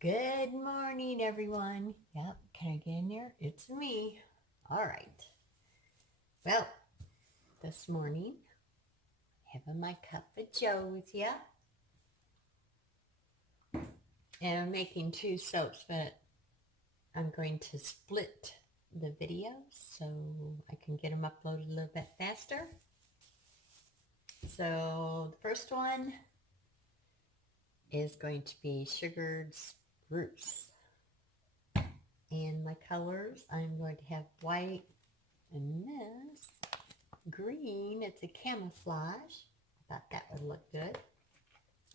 Good morning, everyone. Yep, can I get in there? It's me. All right. Well, this morning, having my cup of joe with you. And I'm making two soaps, but I'm going to split the videos so I can get them uploaded a little bit faster. So the first one is going to be sugared spruce. And my colors, I'm going to have white and this green. It's a camouflage. I thought that would look good.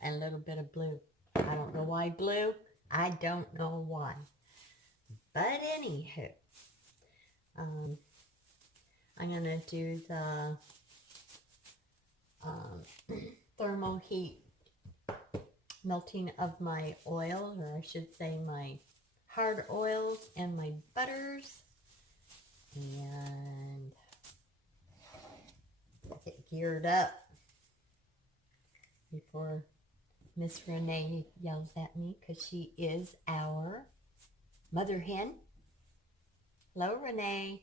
And a little bit of blue. I don't know why blue. I don't know why. But anywho, I'm going to do the thermal heat melting of my oils, or I should say my hard oils and my butters. And get geared up before Miss Renee yells at me, because she is our mother hen. Hello, Renee,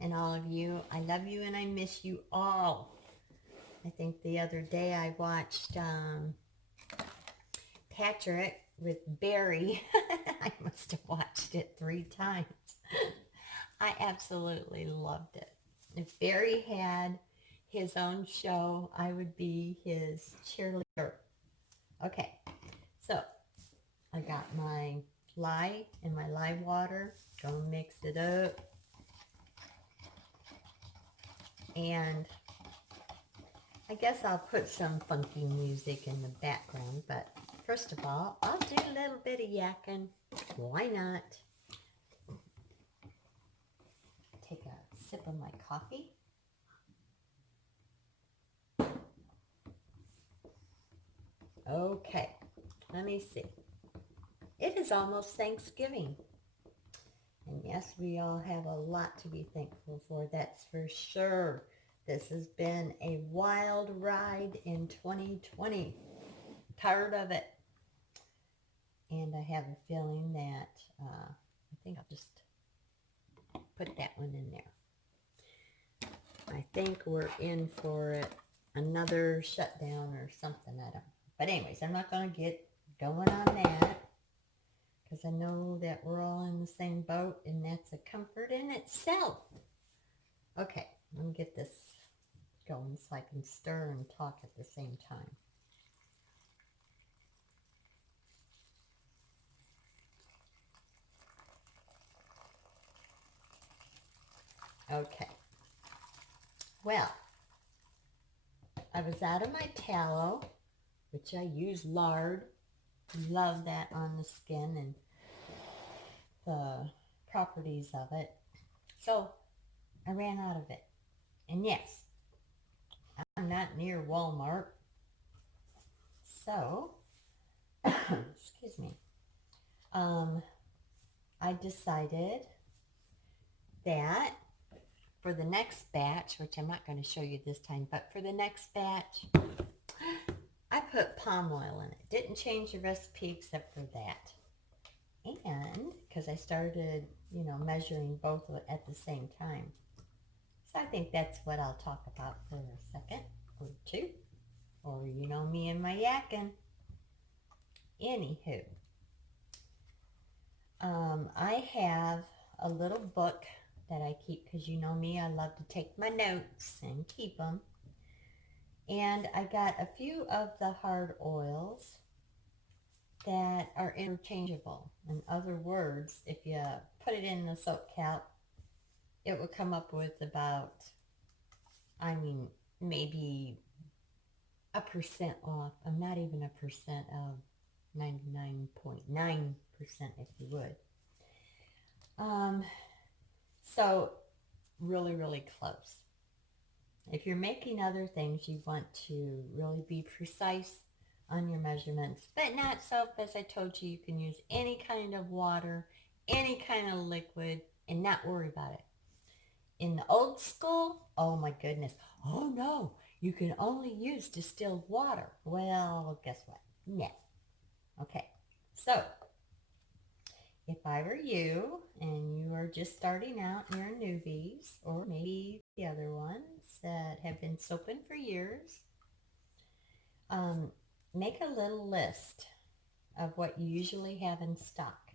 and all of you. I love you and I miss you all. I think the other day I watched Patrick with Barry. I must have watched it 3 times. I absolutely loved it. If Barry had his own show, I would be his cheerleader. Okay, so I got my lye and my lye water. Gonna mix it up. And I guess I'll put some funky music in the background, but first of all, I'll do a little bit of Yack'n. Why not? Take a sip of my coffee. Okay, let me see. It is almost Thanksgiving. And yes, we all have a lot to be thankful for, that's for sure. This has been a wild ride in 2020. Tired of it. And I have a feeling that I think I'll just put that one in there. I think we're in for it. Another shutdown or something. I don't know. But anyways, I'm not going to get going on that, because I know that we're all in the same boat, and that's a comfort in itself. Okay, let me get this going so I can stir and talk at the same time. Okay. Well, I was out of my tallow, which I use lard. Love that on the skin and the properties of it. So I ran out of it. And yes, I'm not near Walmart. So, excuse me. I decided that for the next batch, which I'm not going to show you this time, but for the next batch, I put palm oil in it. Didn't change the recipe except for that. And because I started, measuring both at the same time. So I think that's what I'll talk about for a second or two. Or me and my Yack'n. Anywho, I have a little book that I keep, because you know me, I love to take my notes and keep them. And I got a few of the hard oils that are interchangeable. In other words, if you put it in the soap cap, it would come up with about, maybe a percent off. I'm not even a percent of 99.9%, if you would. So really, really close. If you're making other things, you want to really be precise on your measurements, but not soap. As I told you, you can use any kind of water, any kind of liquid, and not worry about it. In the old school, oh my goodness, oh no, you can only use distilled water. Well, guess what? No. Okay, so if I were you and you are just starting out and you're newbies, or maybe the other ones that have been soaping for years, um, make a little list of what you usually have in stock.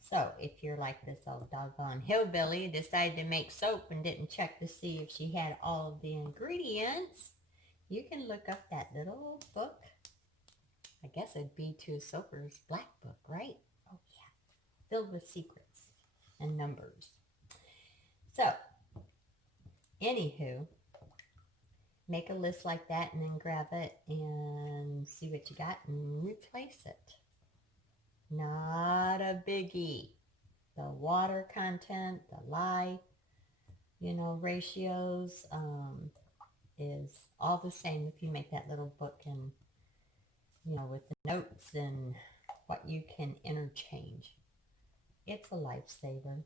So if you're like this old doggone hillbilly, decided to make soap and didn't check to see if she had all of the ingredients, you can look up that little book. I guess it'd be to a soaper's black book, right? Oh yeah, filled with secrets and numbers. So, anywho, make a list like that and then grab it and see what you got and replace it. Not a biggie. The water content, the lye, ratios is all the same if you make that little book, and, with the notes and what you can interchange. It's a lifesaver,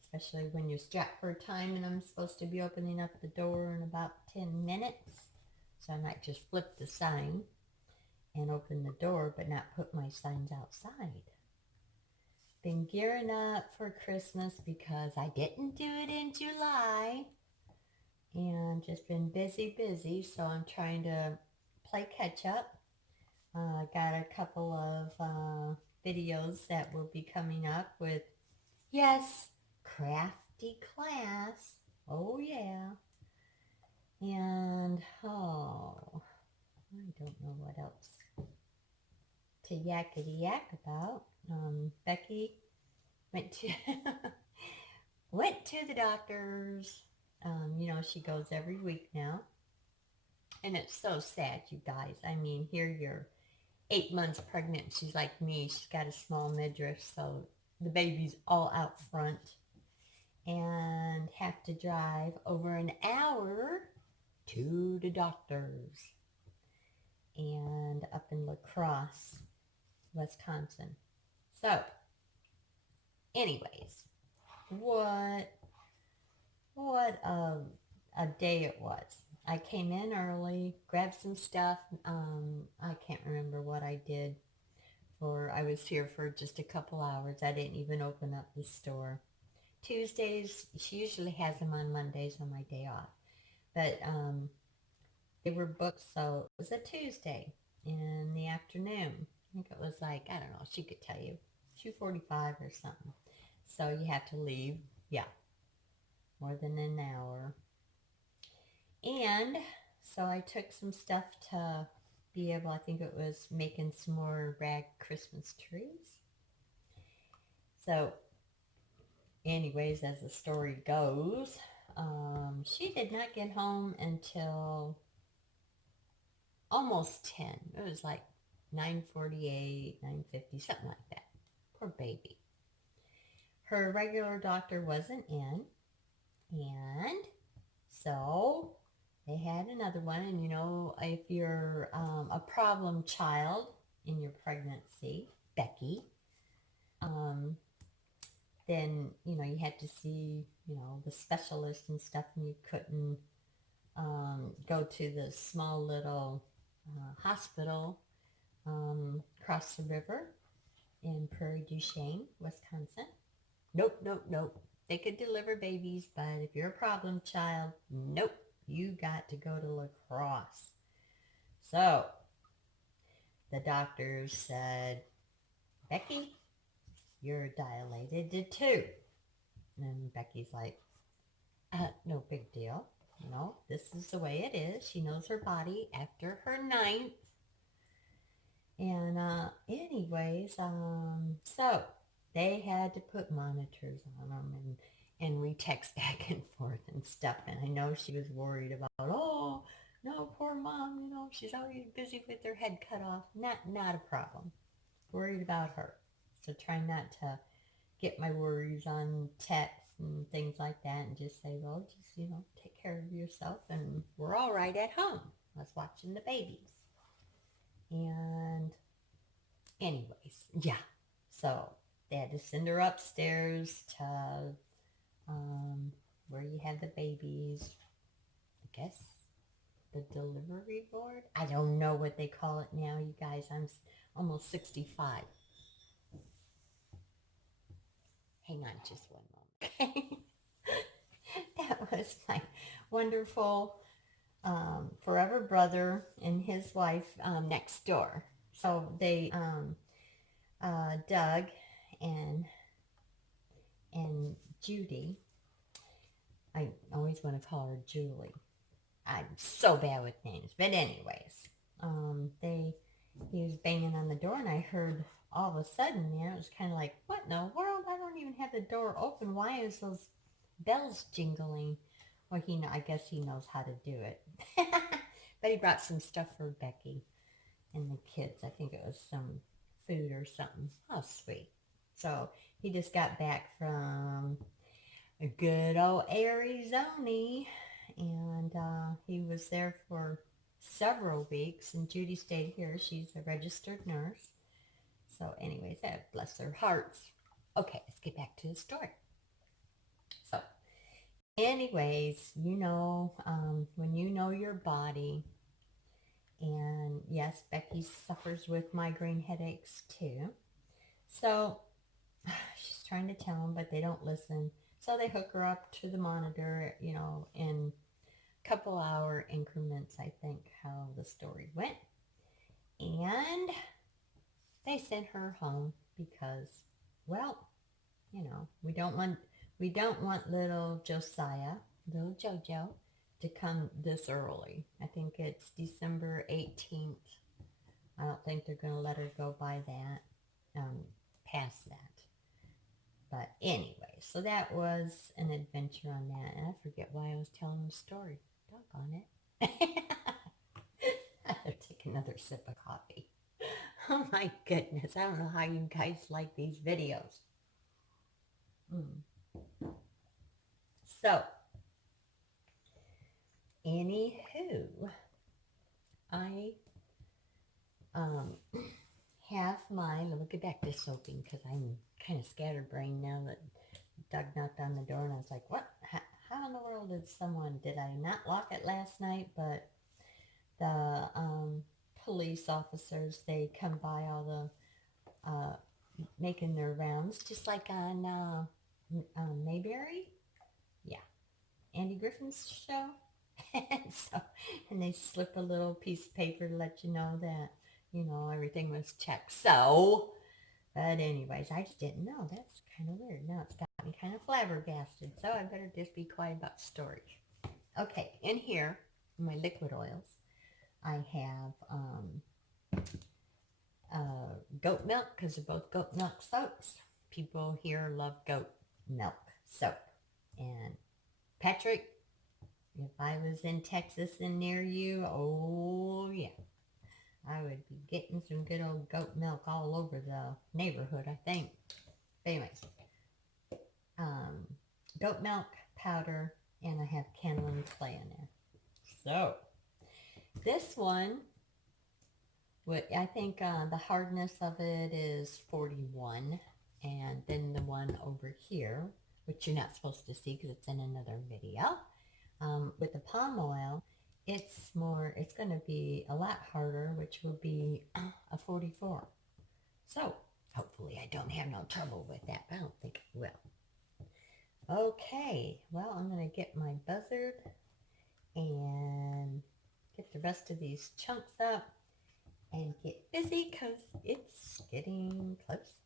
especially when you're strapped for time and I'm supposed to be opening up the door in about 10 minutes. So I might just flip the sign and open the door, but not put my signs outside. Been gearing up for Christmas because I didn't do it in July, and just been busy, so I'm trying to play catch up. Got a couple of videos that will be coming up with, yes, crafty class. Oh yeah. And I don't know what else to yakety yak about. Becky went to went to the doctor's. She goes every week now. And it's so sad, you guys. I mean, here you're 8 months pregnant. She's like me. She's got a small midriff, so the baby's all out front. And have to drive over an hour to the doctor's. And up in La Crosse, Wisconsin. So, anyways, what a day it was. I came in early, grabbed some stuff. I can't remember what I did. I was here for just a couple hours. I didn't even open up the store. Tuesdays, she usually has them on Mondays on my day off. But they were booked, so it was a Tuesday in the afternoon. I think it was like, I don't know, she could tell you, 2:45 or something. So you have to leave, more than an hour. And so I took some stuff to be able, I think it was making some more rag Christmas trees. So anyways, as the story goes, she did not get home until almost 10. It was like 9:48, 9:50, something like that. Poor baby. Her regular doctor wasn't in, and so they had another one. And if you're a problem child in your pregnancy, Becky, then you had to see the specialist and stuff, and you couldn't go to the small little hospital across the river in Prairie du Chien, Wisconsin. Nope. They could deliver babies, but if you're a problem child, nope, you got to go to La Crosse. So the doctors said, Becky, you're dilated to 2. And Becky's like, no big deal. This is the way it is. She knows her body after her 9th. And anyways, so they had to put monitors on them and retext back and forth and stuff. And I know she was worried about, oh, no, poor mom, she's always busy with her head cut off. Not a problem. Worried about her. So try not to get my worries on text and things like that, and just say, well, just, take care of yourself, and we're all right at home. I was watching the babies. And anyways, so they had to send her upstairs to where you have the babies, I guess the delivery board. I don't know what they call it now, you guys. I'm almost 65. Hang on just one moment. Okay. That was my wonderful forever brother and his wife next door. So they, Doug and Judy, I always want to call her Julie. I'm so bad with names. But anyways, he was banging on the door and I heard all of a sudden, it was kind of like, what in the world? I don't even have the door open. Why is those bells jingling? Well, I guess he knows how to do it. But he brought some stuff for Becky and the kids. I think it was some food or something. Oh, sweet. So he just got back from a good old Arizona, and he was there for several weeks, and Judy stayed here. She's a registered nurse. So anyways, bless their hearts. Okay, let's get back to the story. So anyways, when you know your body, and yes, Becky suffers with migraine headaches too. So she's trying to tell them, but they don't listen. So they hook her up to the monitor, in couple hour increments, I think, how the story went. And they sent her home because, well, we don't want little Josiah, little Jojo, to come this early. I think it's December 18th. I don't think they're going to let her go by that, past that. But anyway, so that was an adventure on that. And I forget why I was telling the story. Doggone it. I have to take another sip of coffee. Oh my goodness. I don't know how you guys like these videos. So, anywho, I have let me get back to Soapy because I'm kind of scatterbrained now that Doug knocked on the door and I was like, what? How in the world did I not lock it last night? But the police officers, they come by all the making their rounds, just like on Mayberry, yeah, Andy Griffin's show. and they slip a little piece of paper to let you know that everything was checked. So, but anyways, I just didn't know. That's kind of weird. Now it's got me kind of flabbergasted. So I better just be quiet about storage. Okay, in here, my liquid oils, I have goat milk because they're both goat milk soaps. People here love goat milk soap. And Patrick, if I was in Texas and near you, oh yeah, I would be getting some good old goat milk all over the neighborhood, I think. But anyways, goat milk powder, and I have Kenlin clay in there. So this one, I think the hardness of it is 41, and then the one over here, which you're not supposed to see because it's in another video, with the palm oil, it's going to be a lot harder, which will be a 44. So hopefully I don't have no trouble with that, but I don't think I will. Okay, well, I'm going to get my buzzard and get the rest of these chunks up and get busy because it's getting close